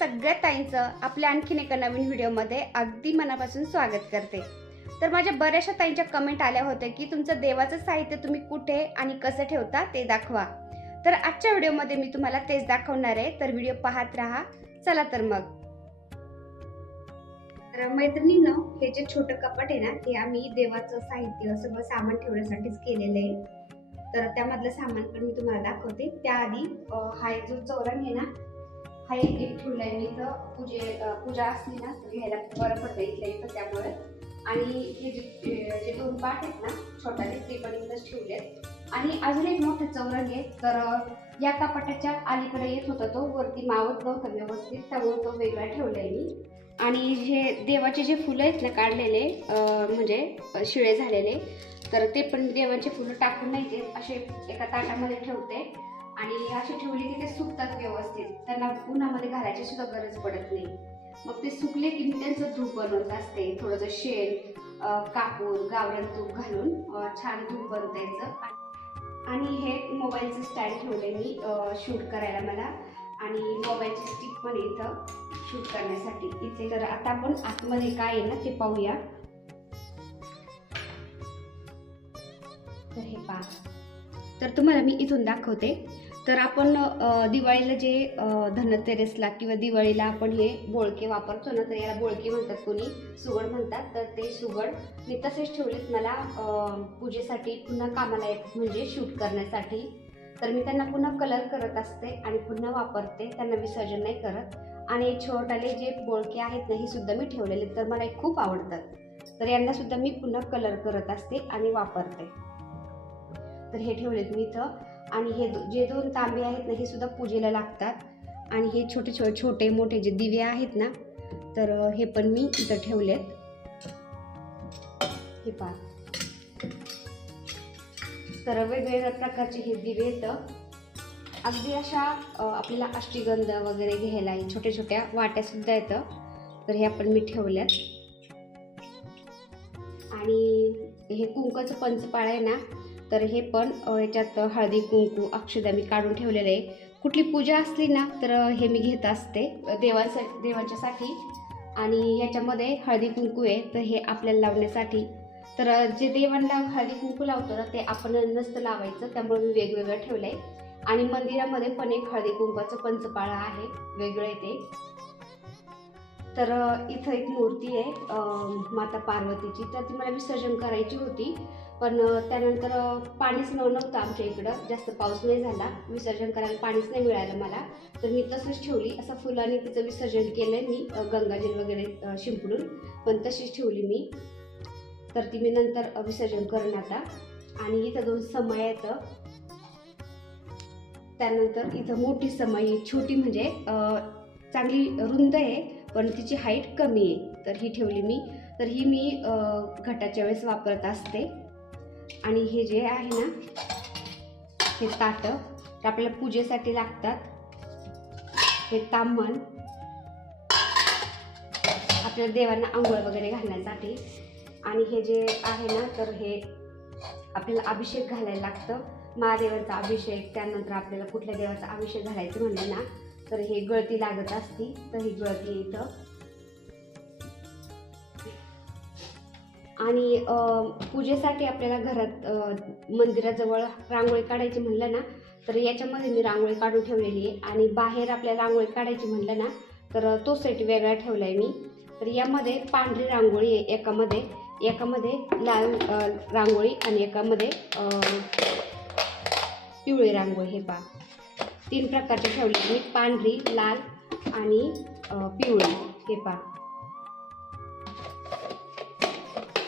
सगळ्या ताईंचं आपल्या आणखीन एका नवीन व्हिडिओमध्ये अगदी मनापासून स्वागत करते. तर माझ्या बऱ्याचशा ताईंच्या कमेंट आल्या होत्या की तुमचं देवाचं साहित्य तुम्ही कुठे आणि कसं ठेवता ते दाखवा. तर आजच्या व्हिडिओमध्ये मी तुम्हाला तेच दाखवणार आहे. तर व्हिडिओ पाहत राहा. चला तर मग. तर मैत्रिणीनं हे जे छोटं कपाट आहे ना ते आम्ही देवाचं साहित्य सगळं सामान ठेवण्यासाठीच केलेलं आहे. तर त्यामधलं सामान पण मी तुम्हाला दाखवते. त्याआधी हा जो चौरंग आहे ना हा एक एक आहे मी इथं पूजे पूजा असली ना तर घ्यायला बरं पडतं इथल्या इथं त्यामुळे. आणि हे जे जे दोन पाठ आहेत ना छोटाले ते पण इथंच ठेवलेत आणि अजून एक मोठं चौरंग आहे. तर या कपाटाच्या अलीकडे येत होता तो. वरती मावत नव्हता व्यवस्थित. त्यामुळे तो वेगळा ठेवलाय मी. आणि जे देवाचे जे फुलं आहेत ना काढलेले म्हणजे शिळे झालेले तर ते पण देवाचे फुलं टाकून नाही ते असे एका ताटामध्ये ठेवते. आणि असे ठेवले की ते सुकतात व्यवस्थित. त्यांना उन्हामध्ये घालायची सुद्धा गरज पडत नाही. मग ते सुकले की मी त्यांचं धूप बनवत असते. थोडंसं शेण कापूर गावरान तूप घालून छान धूप बनतायचं आणि हे मोबाईलचं स्टँड ठेवले मी शूट करायला मला. आणि मोबाईलची स्टिक पण इथं शूट करण्यासाठी. इथे तर आता आपण आतमध्ये काय आहे ना ते पाहूया. तर हे पहा. तर तुम्हाला मी इथून दाखवते. तर आपण दिवाळीला जे अ, धनतेरसला किंवा दिवाळीला आपण हे बोळके वापरतो ना तर याला बोळके म्हणतात कोणी सुगड म्हणतात. तर ते सुगड मी तसेच ठेवलेत मला पूजेसाठी पुन्हा कामाला येत म्हणजे शूट करण्यासाठी. तर मी त्यांना पुन्हा कलर करत असते आणि पुन्हा वापरते. त्यांना विसर्जन नाही करत. आणि छोटाले जे बोळके आहेत ना हे सुद्धा मी ठेवलेले तर मला हे खूप आवडतात. तर यांना सुद्धा मी पुन्हा कलर करत असते आणि वापरते. तर हे ठेवलेत मी इथं. आणि हे दो- जे दोन तांबे आहेत ना हे सुद्धा पूजेला लागतात. आणि हे छोटे छोटे छोटे मोठे जे दिवे आहेत ना तर हे पण मी इथं ठेवलेत. हे पहा. तर वेगवेगळ्या प्रकारचे हे दिवे येतं अगदी अशा आपल्याला अष्टीगंध वगैरे घ्यायला छोट्या छोट्या वाट्यासुद्धा येतं तर हे आपण मी ठेवल्यात. आणि हे कुंकचं पंचपाळ आहे ना तर हे पण याच्यात हळदी कुंकू अक्षदा मी काढून ठेवलेलं आहे. कुठली पूजा असली ना तर हे मी घेत असते देवांसाठी देवांच्यासाठी. आणि याच्यामध्ये हळदी कुंकू आहे तर हे आपल्याला लावण्यासाठी. तर जे देवांना हळदी कुंकू लावतो ना ते आपण नसतं लावायचं त्यामुळे मी वेगवेगळं ठेवलं आहे आणि मंदिरामध्ये पण एक हळदी कुंकवाचं पंचपाळा आहे वेगळं आहे ते. तर इथं एक मूर्ती आहे माता पार्वतीची. तर ती मला विसर्जन करायची होती. पण त्यानंतर पाणीच नव्हतं आमच्या इकडं. जास्त पाऊस नाही झाला. विसर्जन करायला पाणीच नाही मिळालं मला. तर मी तसंच ठेवली. असं फुलाने तिचं विसर्जन केलं आहे मी गंगाजल वगैरे शिंपडून. पण तशीच ठेवली मी. तर ती मी नंतर विसर्जन करून आता. आणि इथं दोन समय येतं त्यानंतर इथं मोठी समय छोटी म्हणजे चांगली रुंद आहे पण तिची हाईट कमी आहे. तर ही ठेवली मी. तर ही मी घटाच्या वेळेस वापरत असते. आणि हे जे आहे ना हे ताटं तर आपल्याला पूजेसाठी लागतात. हे ताम्हण आपल्या देवांना आंघोळ वगैरे घालण्यासाठी. आणि हे जे आहे ना तर हे आपल्याला अभिषेक घालायला लागतं. महादेवाचा अभिषेक त्यानंतर आपल्याला कुठल्या देवाचा अभिषेक घालायचं म्हणलं ना तर हे गळती लागत असती तर ही गळती इथं आणि पूजेसाठी आपल्याला घरात मंदिराजवळ रांगोळी काढायची म्हणलं ना तर याच्यामध्ये मी रांगोळी काढून ठेवलेली आहे. आणि बाहेर आपल्याला रांगोळी काढायची म्हणलं ना तर तो सेट वेगळा ठेवला आहे मी. तर यामध्ये पांढरी रांगोळी आहे एकामध्ये. एकामध्ये लाल रांगोळी आणि एकामध्ये पिवळी रांगोळी हे पा तीन प्रकारचे ठेवले मी पांढरी लाल आणि पिवळी हे पा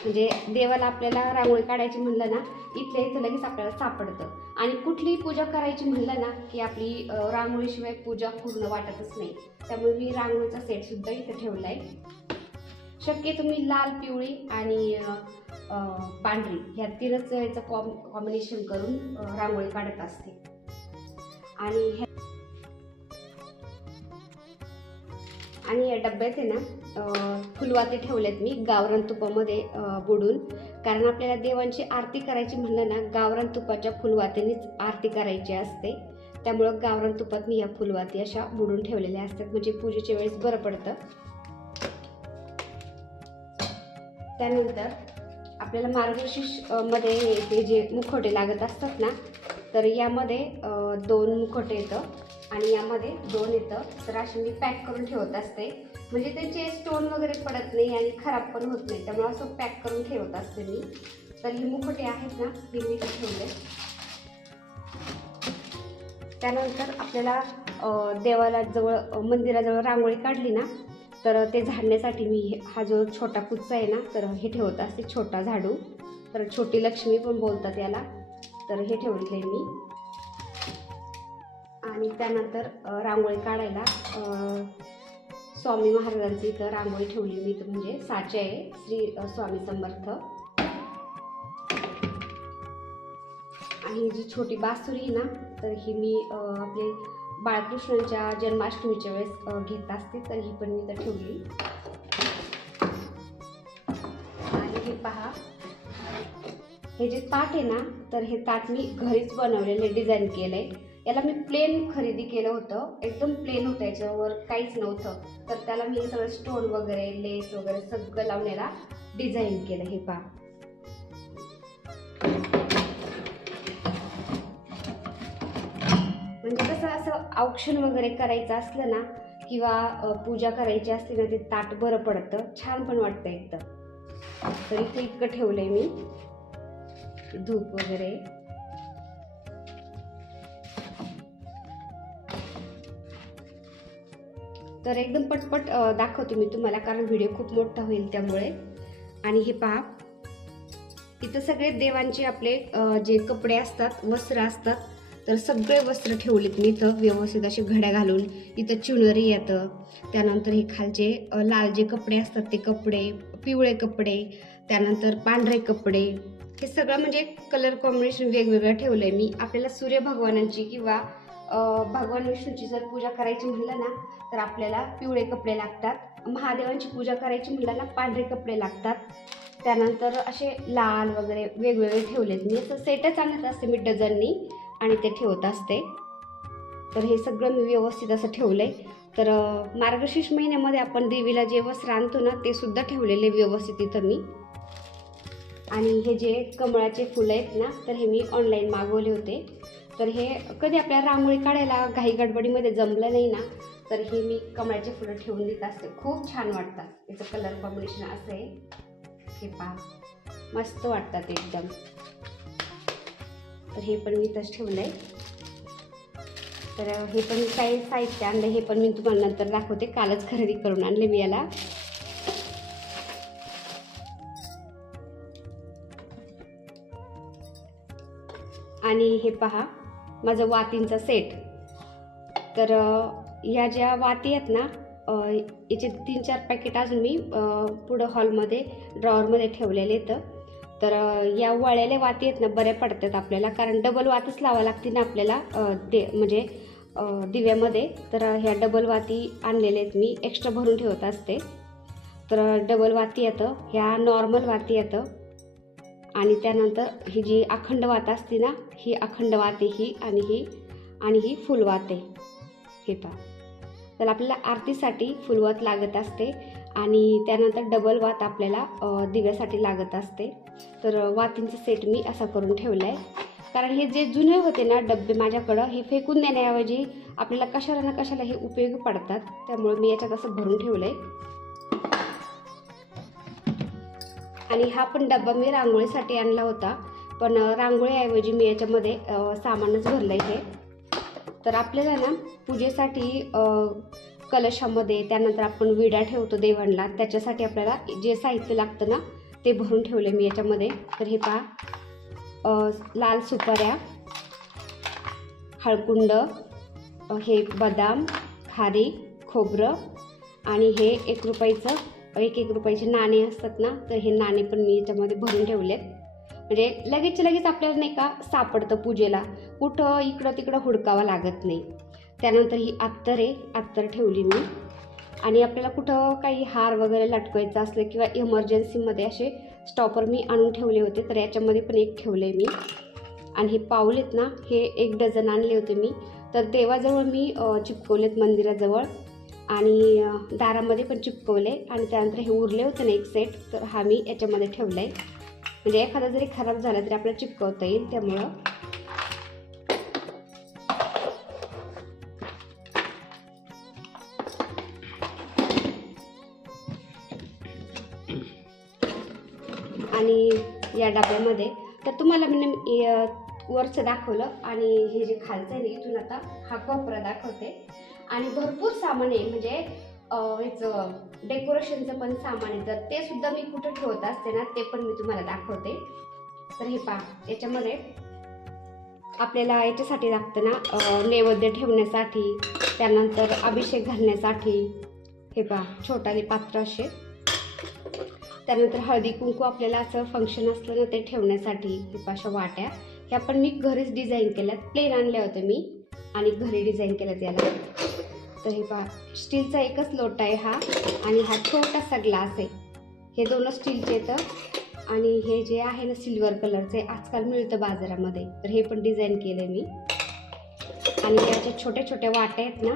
म्हणजे देवाला आपल्याला रांगोळी काढायची म्हणलं ना इथल्या इथं लगेच आपल्याला सापडतं. आणि कुठलीही पूजा करायची म्हणलं ना की आपली रांगोळीशिवाय पूजा पूर्ण वाटतच नाही. त्यामुळे मी रांगोळीचा सेटसुद्धा इथं ठेवला आहे शक्य तुम्ही लाल पिवळी आणि पांढरी ह्या तीनच याचं कॉम कॉम्बिनेशन करून रांगोळी काढत असते. आणि ह्या आणि या डब्यात आहे ना फुलवाती ठेवलेत मी गावरान तुपामध्ये बुडून. कारण आपल्याला देवांची आरती करायची म्हणलं ना गावरान तुपाच्या फुलवातीनेच आरती करायची असते. त्यामुळं गावरान तुपात मी या फुलवाती अशा बुडून ठेवलेल्या असतात. म्हणजे पूजेच्या वेळेस बरं पडतं. त्यानंतर आपल्याला मार्गशीर्षमध्ये ते जे मुखोटे लागत असतात ना तर यामध्ये दोन मुखोटे येतं. आणि यामध्ये दोन येतं. तर अशी मी पॅक करून ठेवत असते. म्हणजे त्याचे स्टोन वगैरे पडत नाही आणि खराब पण होत नाही. त्यामुळे असं पॅक करून ठेवत असते मी. तर ही मुखवटे आहेत ना हे मी ठेवले. त्यानंतर आपल्याला देवाला जवळ मंदिराजवळ रांगोळी काढली ना तर ते झाडण्यासाठी मी हे- हा जो छोटा कुच्चा आहे ना तर हे ठेवत असते छोटा झाडू. तर छोटी लक्ष्मी पण बोलतात याला. तर हे ठेवलेलं आहे मी. आणि त्यानंतर रांगोळी काढायला स्वामी महाराजांची इथं रांगोळी ठेवली मी इथं म्हणजे साचे आहे श्री स्वामी समर्थ. आणि ही जी छोटी बासुरी आहे ना तर ही मी आपले बाळकृष्णांच्या जन्माष्टमीच्या वेळेस घेत असते तर ही पण मी तर ठेवली. आणि हे पहा. हे जे ताट आहे ना तर हे ताट मी घरीच बनवलेले डिझाईन केलं आहे याला मी प्लेन खरेदी केलं होतं. एकदम प्लेन होतं याच्यावर काहीच नव्हतं. तर त्याला मी सगळं स्टोन वगैरे लेस वगैरे सगळं लावून याला डिझाईन केलं हे पहा. म्हणजे कसं असं औक्षण वगैरे करायचं असलं ना किंवा पूजा करायची असली ना ते ताट बरं पडतं. छान पण वाटतं एकदम तर इथे इतकं ठेवलंय मी. धूप वगैरे. तर एकदम पटपट दाखवते मी तुम्हाला कारण व्हिडिओ खूप मोठा होईल त्यामुळे. आणि हे पहा. इथं सगळे देवांचे आपले जे कपडे असतात वस्त्र असतात तर सगळे वस्त्र ठेवलेत मी इथं. व्यवस्थित असे घड्या घालून इथं चुनरी येतं. त्यानंतर हे खालचे लाल जे कपडे असतात ते कपडे पिवळे कपडे त्यानंतर पांढरे कपडे. हे सगळं म्हणजे कलर कॉम्बिनेशन वेगवेगळं ठेवलं आहे मी. आपल्याला सूर्य भगवानांची किंवा भगवान विष्णूची जर पूजा करायची म्हणलं ना तर आपल्याला पिवळे कपडे लागतात. महादेवांची पूजा करायची म्हणलं ना पांढरे कपडे लागतात. त्यानंतर असे लाल वगैरे वेगवेगळे ठेवलेत. मी असं सेटच आणत असते मी डझननी आणि ते ठेवत असते. तर हे सगळं मी व्यवस्थित असं ठेवलं आहे तर मार्गशीर्ष महिन्यामध्ये आपण देवीला जे वस्त्र आणतो ना ते सुद्धा ठेवलेले व्यवस्थित इथं मी. आणि हे जे कमळाचे फुलं आहेत ना तर हे मी ऑनलाईन मागवले होते. तर हे कधी आपल्याला रांगोळी काढायला घाई गडबडीमध्ये जमलं नाही ना तर हे मी कमळाचे फुलं ठेवून देत असते. खूप छान वाटतात. याचं कलर कॉम्बिनेशन असं आहे. हे पहा. मस्त वाटतात एकदम. तर हे पण मी तसं ठेवलं आहे तर हे पण मी काही साहित्य आणलं हे पण मी तुम्हाला नंतर दाखवते. कालच खरेदी करून आणले मी याला. आणि हे पहा. माझं वातींचा सेट तर या ह्या ज्या वाती आहेत ना याचे तीन चार पॅकेट अजून मी पुढं हॉलमध्ये ड्रॉवरमध्ये ठेवलेले आहेत. तर या वळलेल्या वाती आहेत ना बऱ्या पडतात आपल्याला कारण डबल वातच लावा लागते ना आपल्याला ते म्हणजे दिव्यामध्ये. तर ह्या डबल वाती आणलेल्या आहेत मी एक्स्ट्रा भरून ठेवत असते. तर डबल वाती येतं ह्या नॉर्मल वाती येतं आणि त्यानंतर ही जी अखंड वात असते ना ही अखंड वाते ही आणि ही आणि ही फुलवाते. हे पहा. तर आपल्याला आरतीसाठी फुलवात लागत असते आणि त्यानंतर डबल वात आपल्याला दिव्यासाठी लागत असते. तर वातींचं सेट मी असा करून ठेवला आहे कारण हे जे जुने होते ना डबे माझ्याकडं हे फेकून देण्याऐवजी आपल्याला कशाला ना कशाला हे उपयोगी पडतात. त्यामुळे मी याच्यात असं भरून ठेवलं आहे आणि हा पण डब्बा मी रांगोळीसाठी आणला होता. पण रांगोळीऐवजी मी याच्यामध्ये सामानच भरलं आहे तर आपल्याला ना पूजेसाठी कलशामध्ये त्यानंतर आपण विडा ठेवतो देवांना. त्याच्यासाठी आपल्याला जे साहित्य लागतं ना ते भरून ठेवले मी याच्यामध्ये. तर हे पहा. लाल सुपाऱ्या हळकुंड हे बदाम खारी खोबरं आणि हे एक रुपयाचं एक एक रुपयाचे नाणे असतात ना तर हे नाणे पण मी याच्यामध्ये भरून ठेवलेत. म्हणजे लगेच लगेच आपल्याला नाही का सापडतं पूजेला. कुठं इकडं तिकडं हुडकावं लागत नाही. त्यानंतर ही अत्तर आहे अत्तर ठेवली मी. आणि आपल्याला कुठं काही हार वगैरे लटकवायचं असलं किंवा इमर्जन्सीमध्ये असे स्टॉपर मी आणून ठेवले होते तर याच्यामध्ये पण एक ठेवले मी. आणि हे पाऊल आहेत ना हे एक डझन आणले होते मी. तर देवाजवळ मी चिपकवलेत मंदिराजवळ. आणि दारामध्ये पण चिपकवले आणि त्यानंतर हे उरले होते ना एक सेट तर हा मी याच्यामध्ये ठेवला आहे म्हणजे एखादा जरी खराब झाला तरी आपल्याला चिपकवता येईल त्यामुळं. आणि या डब्यामध्ये तर तुम्हाला मी वरचं दाखवलं आणि हे जे खालचं आहे ना इथून आता हा कोपरा दाखवते. आणि भरपूर सामान आहे म्हणजे याचं ह्याचं डेकोरेशनचं पण सामान आहे. तर ते सुद्धा मी कुठं ठेवत असते ना ते पण मी तुम्हाला दाखवते. तर हे पहा याच्यामध्ये आपल्याला याच्यासाठी लागतं ना नैवेद्य ठेवण्यासाठी त्यानंतर अभिषेक घालण्यासाठी. हे पहा छोटाले पात्र असे. त्यानंतर हळदी कुंकू आपल्याला असं फंक्शन असलं ना ते ठेवण्यासाठी. हे अशा वाट्या. ह्या पण मी घरीच डिझाईन केल्यात. प्लेन आणल्या होत्या मी. आणि घरी डिझाईन केल्यात याला. तर हे पहा स्टीलचा एकच लोटा आहे हा आणि हा छोटासा ग्लास आहे. हे दोन स्टीलचे येतं आणि हे जे आहे ना सिल्वर कलरचे आजकाल मिळतं बाजारामध्ये. तर हे पण डिझाईन केलं मी. आणि याच्या छोट्या छोट्या वाट्या आहेत ना.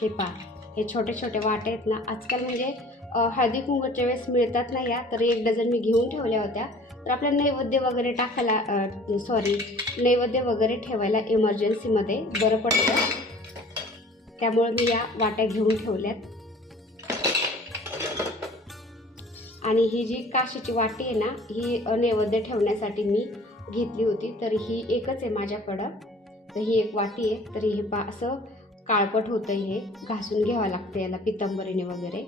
हे पहा हे छोटे छोटे वाटे आहेत ना. आजकाल म्हणजे हळदी कुंकूच्या वेळेस मिळतात ना या तर एक डझन मी घेऊन ठेवल्या होत्या. तर आपल्या नैवेद्य वगैरे टाकायला सॉरी नैवेद्य वगैरे ठेवायला इमर्जन्सीमध्ये बरं पडतं. त्यामुळे मी या वाट्या घेऊन ठेवल्यात. आणि ही जी काशीची वाटी आहे ना ही नैवेद्य ठेवण्यासाठी मी घेतली होती. तर ही एकच आहे माझ्याकडं. तर ही एक वाटी आहे. तर हे पा असं काळपट होतं हे. घासून घ्यावं लागतं याला पितंबरीने वगैरे.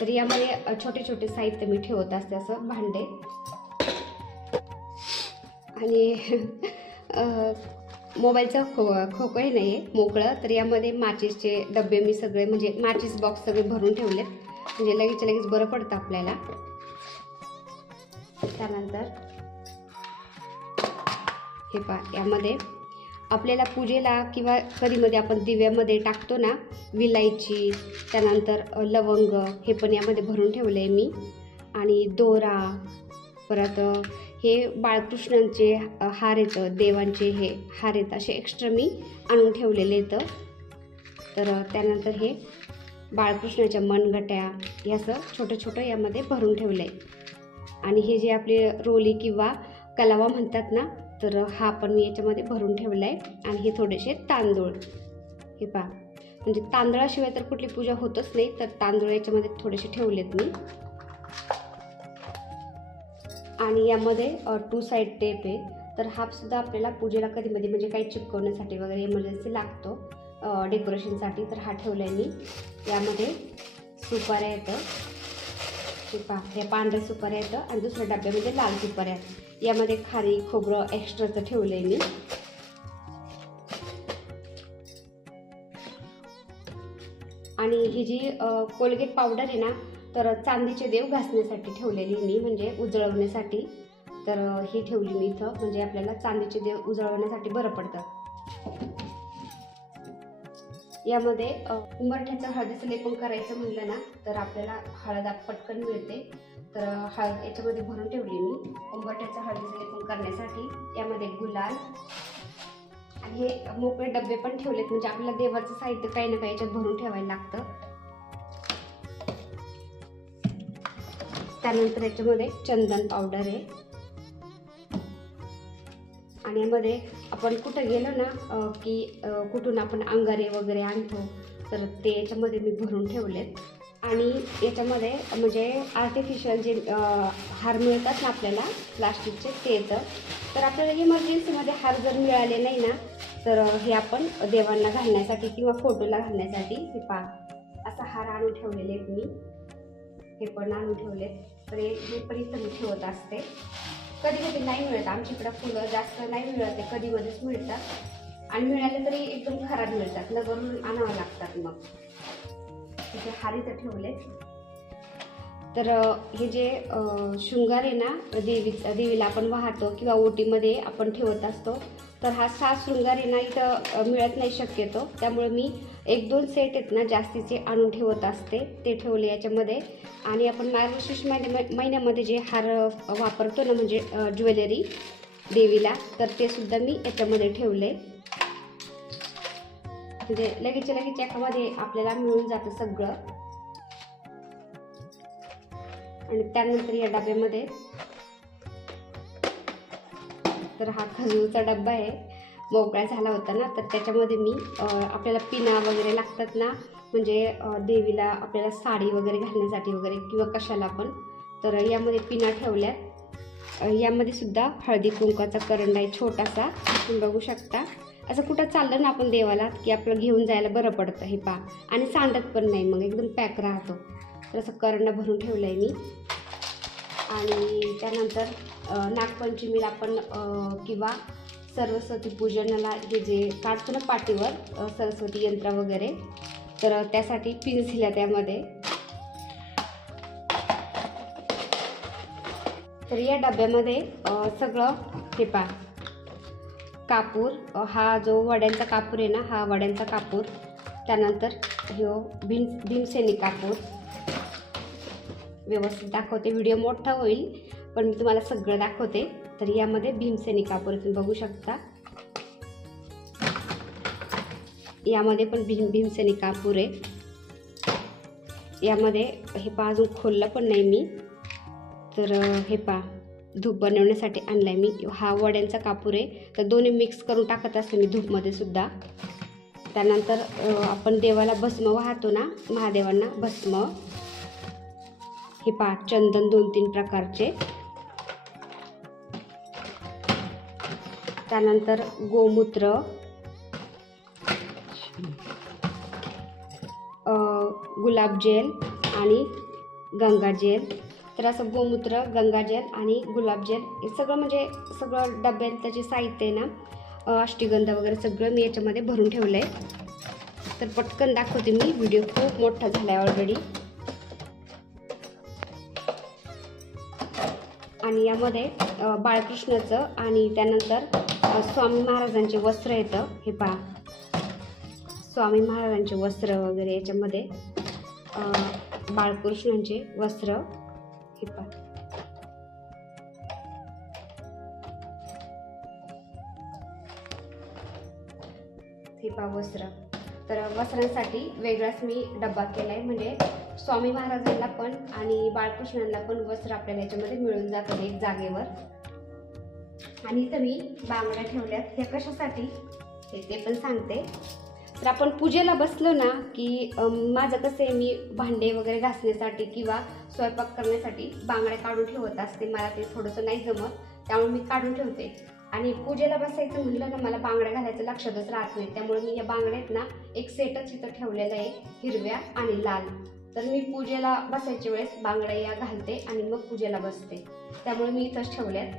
तर यामध्ये छोटे छोटे साहित्य मी ठेवत असते असं भांडे. आणि मोबाईलचा खो खोकही नाही आहे मोकळं. तर यामध्ये माचीसचे डबे मी सगळे म्हणजे माचीस बॉक्स सगळे भरून ठेवलेत. म्हणजे लगेच लगेच बरं पडतं आपल्याला. त्यानंतर हे पा यामध्ये आपल्याला पूजेला किंवा कधीमध्ये आपण दिव्यामध्ये टाकतो ना विलायची त्यानंतर लवंग हे पण यामध्ये भरून ठेवलं आहे मी. आणि दोरा परत हे बाळकृष्णांचे हार येतं देवांचे हे हार आहेत असे एक्स्ट्रा मी आणून ठेवलेले येतं तर त्यानंतर हे बाळकृष्णाच्या मनगट्या याचं असं छोटं छोटं यामध्ये भरून ठेवलं आहे आणि हे जे आपले रोली किंवा कलावा म्हणतात ना तर हा पण मी याच्यामध्ये भरून ठेवला आहे आणि हे थोडेसे तांदूळ. हे पहा. म्हणजे तांदळाशिवाय तर कुठली पूजा होतच नाही तर तांदूळ याच्यामध्ये थोडेसे ठेवलेत मी. आणि यामध्ये टू साईड टेप आहे. तर हा सुद्धा आपल्याला पूजेला कधीमध्ये म्हणजे काही चिपकवण्यासाठी वगैरे इमर्जन्सी लागतो. डेकोरेशनसाठी तर हा ठेवला आहे मी. यामध्ये सुपाऱ्या येतं. हे पा या पांढरे सुपर येतं आणि दुसऱ्या डब्यामध्ये लाल सुपाऱ्या यामध्ये खारी खोबरं एक्स्ट्राचं ठेवलं आहे मी. आणि ही जी कोलगेट पावडर आहे ना तर चांदीचे देव घासण्यासाठी ठेवलेली मी म्हणजे उजळवण्यासाठी. तर ही ठेवली मी इथं म्हणजे आपल्याला चांदीचे देव उजळवण्यासाठी बरं पडतं. यामध्ये उंबरठ्याचं हळदीचं लेपन करायचं म्हणलं ना तर आपल्याला हळद पटकन मिळते. तर हळद याच्यामध्ये भरून ठेवली मी. उंबरठ्याचं हळदीचं लेपन करण्यासाठी यामध्ये गुलाल आणि हे मोकळे डबे पण ठेवलेत. म्हणजे आपल्याला देवाचं साहित्य काही ना काही याच्यात भरून ठेवायला लागतं. त्यानंतर याच्यामध्ये चंदन पावडर आहे. आणि यामध्ये आपण कुठं गेलो ना की कुठून आपण अंगारे वगैरे आणतो तर ते याच्यामध्ये मी भरून ठेवलेत. आणि याच्यामध्ये म्हणजे आर्टिफिशियल जे हार मिळतात ना आपल्याला प्लास्टिकचे ते येतं तर आपल्याला इमर्जन्सीमध्ये हार जर मिळाले नाही ना तर हे आपण देवांना घालण्यासाठी किंवा फोटोला घालण्यासाठी हे पा असा हार आणून ठेवलेले आहेत मी. हे पण आणून ठेवलेत. तर हे पण इथं मी ठेवत असते. कधी कधी नाही मिळत. आमच्या इकडं फुलं जास्त नाही मिळत कधी कधीच मिळतात. आणि मिळाले तरी एकदम खराब मिळतात. नगरून आणावं लागतात मग. तिथे हार इथं तर हे जे शृंगार आहे ना देवी देवीला आपण वाहतो किंवा ओटीमध्ये आपण ठेवत असतो तर हा सात शृंगार आहे ना इथं मिळत नाही शक्यतो. त्यामुळे मी एक दोन सेट आहेत ना जास्तीचे आणून ठेवत असते. ते ठेवले याच्यामध्ये. आणि आपण मार्गशीर्ष महिन्या महिन्यामध्ये जे हार वापरतो ना म्हणजे ज्वेलरी देवीला तर ते सुद्धा मी याच्यामध्ये ठेवले. म्हणजे लगेच लगेच याच्यामध्ये आपल्याला मिळून जातं सगळं. आणि त्यानंतर या डब्यामध्ये तर हा खजूरचा डब्बा आहे. मोकळा झाला होता ना तर त्याच्यामध्ये मी आपल्याला पिना वगैरे लागतात ना म्हणजे देवीला आपल्याला साडी वगैरे घालण्यासाठी वगैरे किंवा कशाला पण तर यामध्ये पिना ठेवल्यात यामध्ये सुद्धा हळदी कुंकाचा करंडा आहे छोटासा तुम्ही बघू शकता. असं कुठं चाललं ना आपण देवाला की आपलं घेऊन जायला बरं पडतं हे पा आणि सांडत पण नाही मग एकदम पॅक राहतो. तर असं करंडा भरून ठेवलं आहे मी. आणि त्यानंतर नागपंचमीला आपण किंवा सरस्वती पूजनाला हे जे काढतो ना पाठीवर सरस्वती यंत्र वगैरे तर त्यासाठी पिन्स दिल्या त्यामध्ये. तर या डब्यामध्ये सगळं हे पा कापूर हा जो वड्यांचा कापूर आहे ना हा वड्यांचा कापूर त्यानंतर ह्यो भीम भीमसेनी कापूर. व्यवस्थित दाखवते व्हिडिओ मोठा होईल पण मी तुम्हाला सगळं दाखवते. तर यामध्ये भीमसेनी कापूर तुम्ही बघू शकता. यामध्ये पण भीम भीमसेनी कापूर आहे. यामध्ये हे पा अजून खोललं पण नाही मी. तर हे पा धूप बनवण्यासाठी आणला आहे मी. हा वड्यांचा कापूर आहे. तर दोन्ही मिक्स करून टाकत असते मी धूपमध्ये सुद्धा. त्यानंतर आपण देवाला भस्म वाहतो ना महादेवांना भस्म. हे पा चंदन दोन तीन प्रकारचे. त्यानंतर गोमूत्र अ, गुलाबजेल आणि गंगाजेल तर असं गोमूत्र गंगाजेल आणि गुलाबजेल हे सगळं म्हणजे सगळं डब्यात त्याचे साहित्य आहे ना अ, अष्टीगंध वगैरे सगळं मी याच्यामध्ये भरून ठेवलं आहे तर पटकन दाखवते मी व्हिडिओ खूप मोठा झाला आहे ऑलरेडी आणि यामध्ये बाळकृष्णाचं आणि त्यानंतर स्वामी महाराजांचे वस्त्र येतं. हे पहा. स्वामी महाराजांचे वस्त्र वगैरे याच्यामध्ये बाळकृष्णांचे वस्त्र. हे पहा. हे पहा वस्त्र. तर वस्त्रांसाठी वेगळाच मी डब्बा केला आहे म्हणजे स्वामी महाराजांना पण आणि बाळकृष्णांना पण वस्त्र आपल्याला याच्यामध्ये मिळून जातं एक जागेवर. आणि इथं मी बांगड्या ठेवल्यात. ह्या कशासाठी? हे ते पण सांगते. तर आपण पूजेला बसलो ना की माझं कसं आहे मी भांडे वगैरे घासण्यासाठी किंवा स्वयंपाक करण्यासाठी बांगड्या काढून ठेवत असते. मला ते थोडंसं नाही जमत त्यामुळे मी काढून ठेवते. आणि पूजेला बसायचं म्हणलं ना मला बांगड्या घालायचं लक्षातच राहत नाही. त्यामुळे मी या बांगड्यात ना एक सेटच इथं ठेवलेला आहे हिरव्या आणि लाल. तर मी पूजेला बसायच्या वेळेस बांगड्या या घालते आणि मग पूजेला बसते. त्यामुळे मी इथंच ठेवल्यात.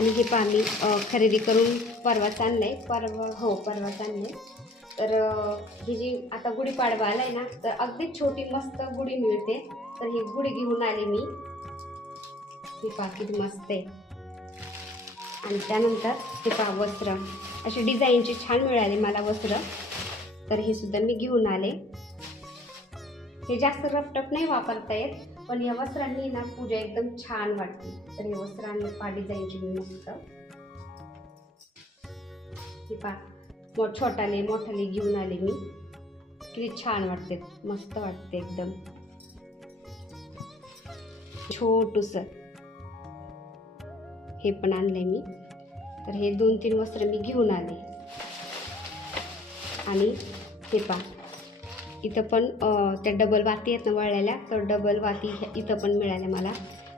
आणि हे पहा मी खरेदी करून परवाच आणलंय. परवा हो परवाच आणले तर ही जी आता गुढीपाडवा आला आहे ना तर अगदी छोटी मस्त गुढी मिळते. तर ही गुढी घेऊन आले मी. ही पाकिट मस्त आहे. आणि त्यानंतर हे पहा वस्त्र. असे डिझाईनचे छान मिळाले मला वस्त्र. तर हे सुद्धा मी घेऊन आले. हे जास्त रपटप नाही वापरता येत. पण या वस्त्रांनी ना पूजा एकदम छान वाटते. तर हे वस्त्र पाडी जायची मी मस्त. हे पा मो छोटाले मोठाले घेऊन आले मी. किती छान वाटते मस्त वाटते एकदम. छोटूस. हे पण आणले मी. तर हे दोन तीन वस्त्र मी घेऊन आले. आणि हे पा इथं पण त्या डबल वाती आहेत ना वळलेल्या तर डबल वाती ह्या- इथं पण मिळाल्या मला.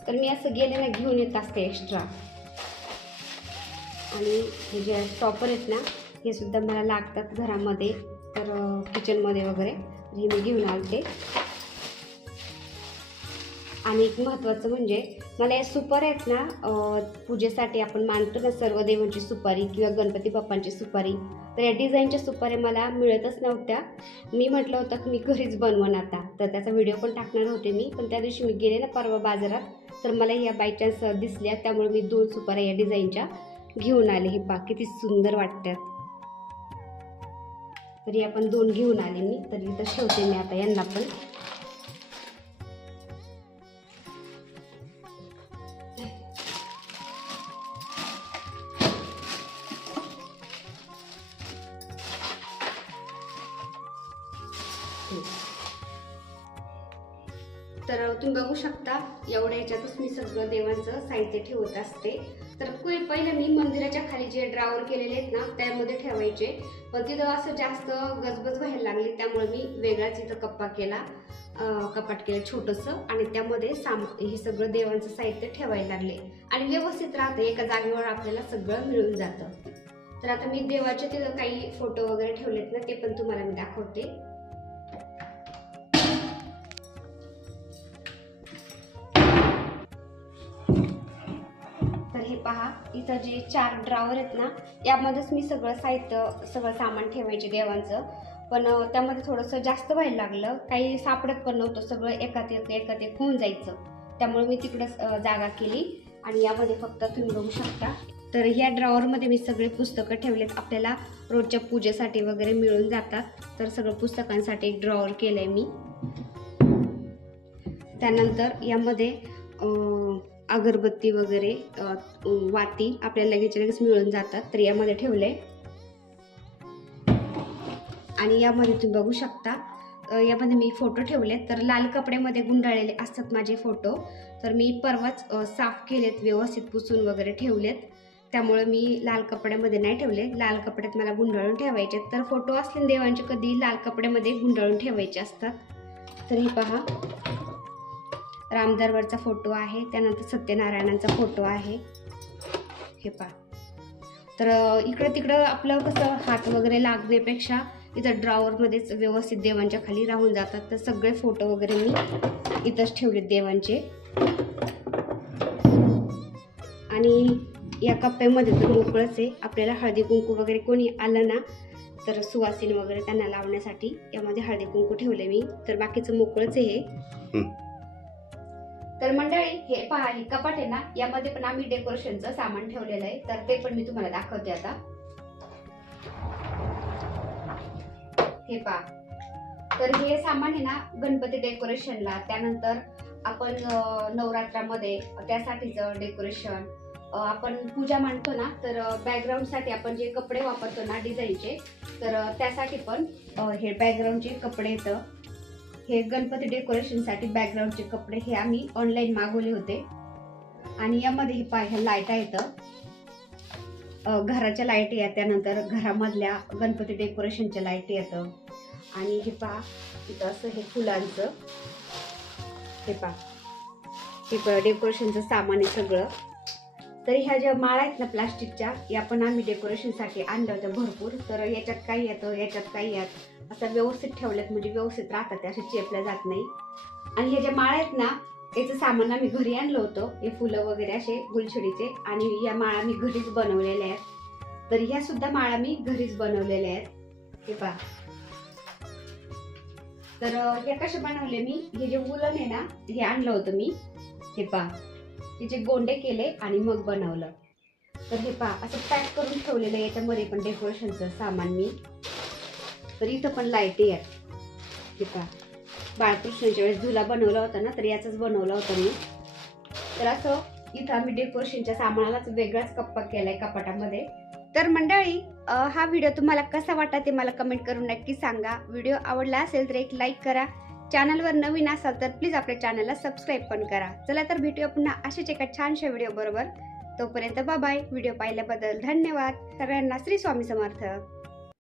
तर मी असं गेले ना घेऊन येत असते एक्स्ट्रा आणि हे जे स्टॉपर आहेत ना हे सुद्धा मला लागतात घरामध्ये तर किचनमध्ये वगैरे. हे मी घेऊन आलते. आणि एक महत्त्वाचं म्हणजे मला या सुपारी आहेत ना पूजेसाठी आपण मानतो ना सर्व देवांची सुपारी किंवा गणपती बाप्पांची सुपारी. तर या डिझाईनच्या सुपाऱ्या मला मिळतच नव्हत्या. मी म्हटलं होतं की मी घरीच बनवण आता. तर त्याचा व्हिडिओ पण टाकणार होते मी पण त्या दिवशी मी गेले ना परवा बाजारात तर मला या बाय चान्स दिसल्या त्यामुळे मी दोन सुपाऱ्या या डिझाईनच्या घेऊन आले. हे पा किती सुंदर वाटतात. तरी आपण दोन घेऊन आले मी. तरी इथं ठेवते मी आता यांना पण. ह्याच्यातच मी सगळं देवांचं साहित्य ठेवत असते. तर पहिलं मी मंदिराच्या खाली जे ड्रावर केलेले आहेत ना त्यामध्ये ठेवायचे. पण तिथं असं जास्त गजबज व्हायला लागली त्यामुळे मी वेगळाच इथं कप्पा केला. कपाट केलं छोटंसं आणि त्यामध्ये साम हे सगळं देवांचं साहित्य ठेवायला लागले. आणि व्यवस्थित राहतं एका जागेवर आपल्याला सगळं मिळून जातं. तर आता मी देवाचे तिथं काही फोटो वगैरे ठेवलेत ना ते पण तुम्हाला मी दाखवते. पहा इथं जे चार ड्रावर आहेत ना यामध्येच मी सगळं साहित्य सगळं सामान ठेवायचे देवांचं. पण त्यामध्ये थोडंसं जास्त व्हायला लागलं. काही सापडत पण नव्हतं. सगळं एकात एक एकात एक होऊन जायचं. त्यामुळे मी तिकडंच जागा केली. आणि यामध्ये फक्त तुम्ही बघू शकता. तर ह्या ड्रॉवरमध्ये मी सगळे पुस्तकं ठेवलेत. आपल्याला रोजच्या पूजेसाठी वगैरे मिळून जातात. तर सगळं पुस्तकांसाठी एक ड्रॉवर केलं आहे मी. त्यानंतर यामध्ये अगरबत्ती वगैरे वाती आपल्याला लगेच लगेच मिळून जातात. तर यामध्ये ठेवले. आणि यामध्ये तुम्ही बघू शकता यामध्ये मी फोटो ठेवले तर लाल कपड्यामध्ये गुंडाळलेले असतात माझे फोटो. तर मी परवाच साफ केलेत व्यवस्थित पुसून वगैरे ठेवलेत. त्यामुळे मी लाल कपड्यामध्ये नाही ठेवले. लाल कपड्यात मला गुंडाळून ठेवायचे आहेत. तर फोटो असले देवांचे कधी लाल कपड्यामध्ये गुंडाळून ठेवायचे असतात. तर हे पहा. रामदरबारचा फोटो आहे त्यानंतर सत्यनारायणांचा फोटो आहे. हे पहा. तर इकडं तिकडं आपलं कसं हात वगैरे लागण्यापेक्षा इथं ड्रॉवरमध्येच व्यवस्थित देवांच्या खाली राहून जातात. तर सगळे फोटो वगैरे मी इथंच ठेवलेत देवांचे. आणि या कप्प्यामध्ये तर मोकळंच आहे. आपल्याला हळदी कुंकू वगैरे कोणी आलं ना तर सुवासिनी वगैरे त्यांना लावण्यासाठी यामध्ये हळदी कुंकू ठेवले मी. तर बाकीचं मोकळंच आहे तर मंडळी हे पहा हे कपाट आहे ना यामध्ये पण आम्ही डेकोरेशनचं सामान ठेवलेलं आहे. तर ते पण मी तुम्हाला दाखवते आता. हे पहा. तर हे सामान आहे ना गणपती डेकोरेशनला त्यानंतर आपण नवरात्रामध्ये त्यासाठीचं डेकोरेशन आपण पूजा मांडतो ना तर बॅकग्राऊंडसाठी आपण जे कपडे वापरतो ना डिझाईनचे तर त्यासाठी पण हे बॅकग्राऊंडचे कपडे येतं. हे गणपती डेकोरेशनसाठी बॅकग्राऊंडचे कपडे हे आम्ही ऑनलाईन मागवले होते. आणि यामध्ये हे पाय ह्या लाईटा येतं घराच्या लाइट या त्यानंतर घरामधल्या गणपती डेकोरेशनच्या लाइट येतं. आणि हे पा इथं असं हे फुलांचं हे पा हे प- डेकोरेशनचं सामान आहे सगळं. तर ह्या ज्या माळा आहेत ना प्लास्टिकच्या या पण आम्ही डेकोरेशनसाठी आणल्या होत्या भरपूर. तर याच्यात काही येतं याच्यात काही येत. असं व्यवस्थित ठेवल्यात म्हणजे व्यवस्थित राहतात त्या असे चेपल्या जात नाही. आणि ह्या ज्या माळा आहेत ना याचं सामान आम्ही घरी आणलं होतं. हे फुलं वगैरे असे गुलछडीचे. आणि या माळा मी घरीच बनवलेल्या आहेत. तर ह्या सुद्धा माळा मी घरीच बनवलेल्या आहेत. हे पहा. तर हे कसे बनवले मी? हे जे वुलन आहे ना हे आणलं होतं मी. हे पहा. तिचे गोंडे केले आणि मग बनवलं. तर हे पहा असं पॅक करून ठेवलेलं आहे याच्यामध्ये पण डेकोरेशनचं सामान मी. तर इथं पण लाईटी आहेत. हे पहा बाळकृष्णच्या वेळेस झुला बनवला होता ना तर याचाच बनवला होता मी. तर असं इथं आम्ही डेकोरेशनच्या सामानालाच वेगळाच कप्पा केलाय कपाटामध्ये. तर मंडळी हा व्हिडिओ तुम्हाला कसा वाटला ते मला कमेंट करून नक्की सांगा. व्हिडिओ आवडला असेल तर एक लाईक करा चॅनलवर नवीन असाल तर प्लीज आपल्या चॅनलला सबस्क्राईब पण करा. चला तर भेटूया पुन्हा अशाच एका छानशा व्हिडिओ बरोबर तोपर्यंत बाय. व्हिडिओ पाहिल्याबद्दल धन्यवाद. सगळ्यांना श्री स्वामी समर्थ.